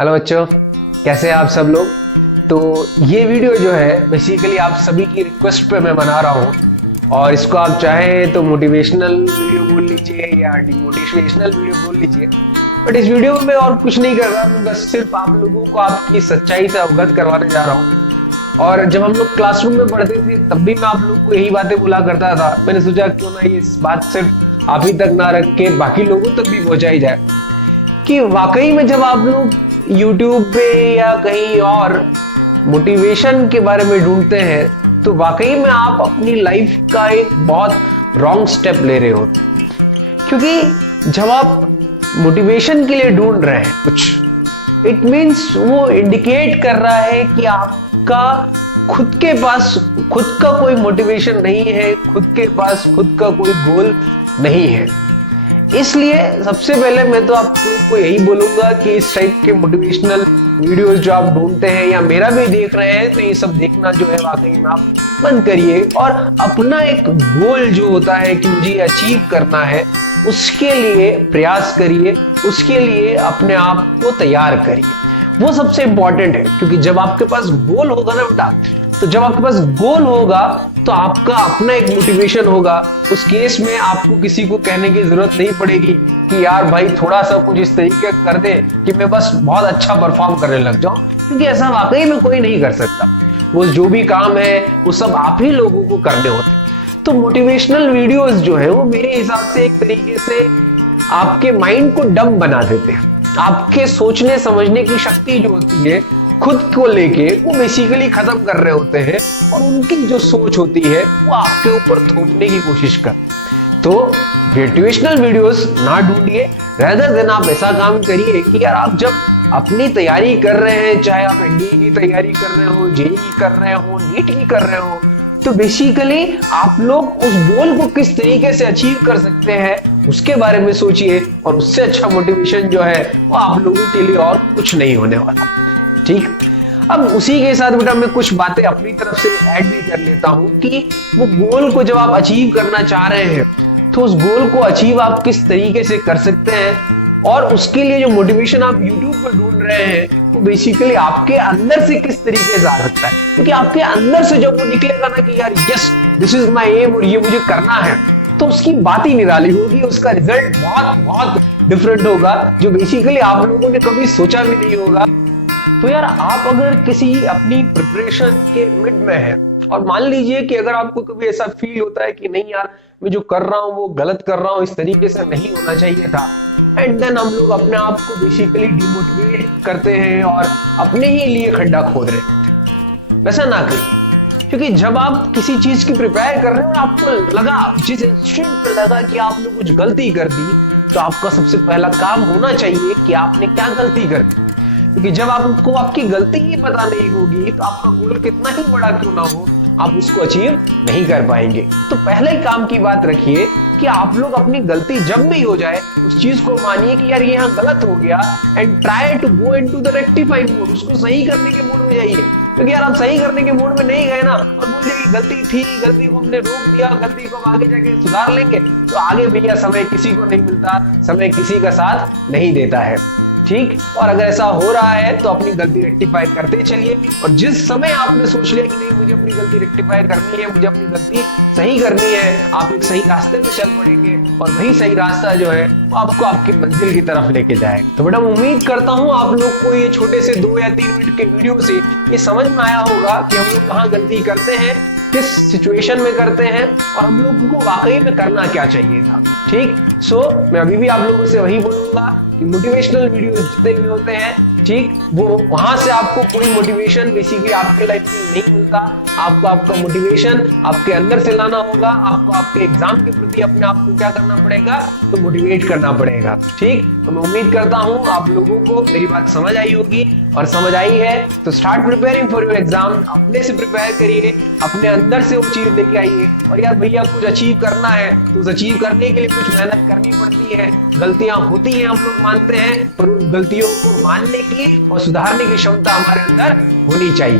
Hello बच्चों, कैसे हैं आप सब लोग। तो ये वीडियो जो है बेसिकली आप सभी की रिक्वेस्ट पे मैं बना रहा हूँ और इसको आप चाहें तो मोटिवेशनल वीडियो बोल लीजिए या डिमोटिवेशनल वीडियो बोल लीजिए। बट इस वीडियो में मैं और कुछ नहीं कर रहा, मैं बस सिर्फ आप लोगों को आपकी सच्चाई से अवगत करवाने जा रहा हूँ। और जब हम लोग क्लासरूम में पढ़ते थे तब भी मैं आप लोग को यही बातें बोला करता था। मैंने सोचा क्यों ना ये बात सिर्फ आप ही तक ना रख के बाकी लोगों तक भी पहुंचाई जाए कि वाकई में जब आप लोग YouTube पे या कहीं और मोटिवेशन के बारे में ढूंढते हैं तो वाकई में आप अपनी लाइफ का एक बहुत रॉन्ग स्टेप ले रहे होते हैं। क्योंकि जब आप मोटिवेशन के लिए ढूंढ रहे हैं कुछ, इट मीन्स वो इंडिकेट कर रहा है कि आपका खुद के पास खुद का कोई मोटिवेशन नहीं है, खुद के पास खुद का कोई गोल नहीं है। इसलिए सबसे पहले मैं तो आपको यही बोलूंगा कि इस टाइप के मोटिवेशनल वीडियोस जो आप ढूंढते हैं या मेरा भी देख रहे हैं तो ये सब देखना जो है वाकई में आप बंद करिए और अपना एक गोल जो होता है कि मुझे अचीव करना है उसके लिए प्रयास करिए, उसके लिए अपने आप को तैयार करिए। वो सबसे इंपॉर्टेंट है क्योंकि जब आपके पास गोल होगा ना बेटा, तो जब आपके पास गोल होगा तो आपका अपना एक मोटिवेशन होगा। उस केस में आपको किसी को कहने की जरूरत नहीं पड़ेगी कि यार भाई थोड़ा सा कुछ इस तरीके कर दे कि मैं बस बहुत अच्छा परफॉर्म करने लग जाऊं, क्योंकि ऐसा वाकई में कोई नहीं कर सकता। वो जो भी काम है वो सब आप ही लोगों को करने होते। तो मोटिवेशनल वीडियोस जो है वो मेरे हिसाब से एक तरीके से आपके माइंड को डम बना देते हैं। आपके सोचने समझने की शक्ति जो होती है खुद को लेके वो बेसिकली खत्म कर रहे होते हैं और उनकी जो सोच होती है वो आपके ऊपर थोपने की कोशिश कर। तो मोटिवेशनल वीडियोस ना ढूंढिए, रेदर देन आप ऐसा काम करिए कि यार आप जब अपनी तैयारी कर रहे हैं, चाहे आप एनडीए की तैयारी कर रहे हो, जेईई कर रहे हो, नीट की कर रहे हो, तो बेसिकली आप लोग उस गोल को किस तरीके से अचीव कर सकते हैं उसके बारे में सोचिए। और उससे अच्छा मोटिवेशन जो है वो आप लोगों के लिए और कुछ नहीं होने वाला। ठीक, अब उसी के साथ बेटा मैं कुछ बातें अपनी तरफ से ऐड भी कर लेता हूं कि वो गोल को जब आप अचीव करना चाह रहे हैं तो उस गोल को अचीव आप किस तरीके से कर सकते हैं और उसके लिए जो मोटिवेशन आप YouTube पर ढूंढ रहे हैं वो बेसिकली आपके अंदर से किस तरीके से आ सकता है। क्योंकि आपके अंदर से जब वो निकलेगा ना कि यार yes this is my aim और ये मुझे करना है, तो उसकी बात ही निराली होगी, उसका रिजल्ट बहुत बहुत डिफरेंट होगा जो बेसिकली आप लोगों ने कभी सोचा भी नहीं होगा। तो यार आप अगर किसी अपनी प्रिपरेशन के मिड में है और मान लीजिए कि अगर आपको कभी ऐसा फील होता है कि नहीं यार मैं जो कर रहा हूं वो गलत कर रहा हूं, इस तरीके से नहीं होना चाहिए था, एंड देन हम लोग अपने आप को बेसिकली डिमोटिवेट करते हैं और अपने ही लिए खड्डा खोद रहे हैं। वैसा ना करिए, क्योंकि जब आप किसी चीज की प्रिपेयर कर रहे हो और आपको लगा, जिस इंस्टेंट पे लगा कि आपने कुछ गलती कर दी, तो आपका सबसे पहला काम होना चाहिए कि आपने क्या गलती कर दी। क्योंकि जब आपको आपकी गलती ही पता नहीं होगी तो आपका गोल कितना ही बड़ा क्यों ना हो आप उसको अचीव नहीं कर पाएंगे। तो पहले ही काम की बात रखिए कि आप लोग अपनी गलती जब भी हो जाए उस चीज को मानिए कि यार ये यहाँ गलत हो गया and try to go into the rectifying mode, उसको सही करने के मोड में जाइए। क्योंकि यार आप सही करने के मोड में नहीं गए ना और बोल दिया कि गलती थी, गलती को हमने रोक दिया, गलती को हम आगे जाके सुधार लेंगे, तो आगे भैया समय किसी को नहीं मिलता, समय किसी का साथ नहीं देता है। ठीक, और अगर ऐसा हो रहा है तो अपनी गलती रेक्टिफाई करते चलिए और जिस समय आपने सोच लिया कि नहीं मुझे अपनी गलती रेक्टिफाई करनी है, मुझे अपनी गलती सही करनी है, आप एक सही रास्ते पे चल पड़ेंगे और वही सही रास्ता जो है वो आपको आपकी मंजिल की तरफ लेके जाए। तो बेटा उम्मीद करता हूँ आप लोग को ये छोटे से 2 या 3 मिनट के वीडियो से ये समझ में आया होगा कि हम लोग कहाँ गलती करते हैं, किस सिचुएशन में करते हैं और हम लोगों को वाकई में करना क्या चाहिए था। ठीक, सो मैं अभी भी आप लोगों से वही बोलूंगा कि मोटिवेशनल वीडियो जितने भी होते हैं, ठीक, वो वहां से आपको कोई मोटिवेशन बेसिकली आपके लाइफ में नहीं मिलता। आपको आपका मोटिवेशन आपके अंदर से लाना होगा, आपको आपके एग्जाम के प्रति अपने आप को क्या करना पड़ेगा, तो मोटिवेट करना पड़ेगा। ठीक, तो मैं उम्मीद करता हूं आप लोगों को मेरी बात समझ आई होगी और समझ आई है तो start preparing for your exam. अपने से प्रिपेयर करिए, अपने अंदर से वो चीज लेके आइए। और यार भैया कुछ अचीव करना है तो उस अचीव करने के लिए कुछ मेहनत करनी पड़ती है, गलतियां होती हैं, हम लोग मानते हैं, पर उन गलतियों को मानने की और सुधारने की क्षमता हमारे अंदर होनी चाहिए।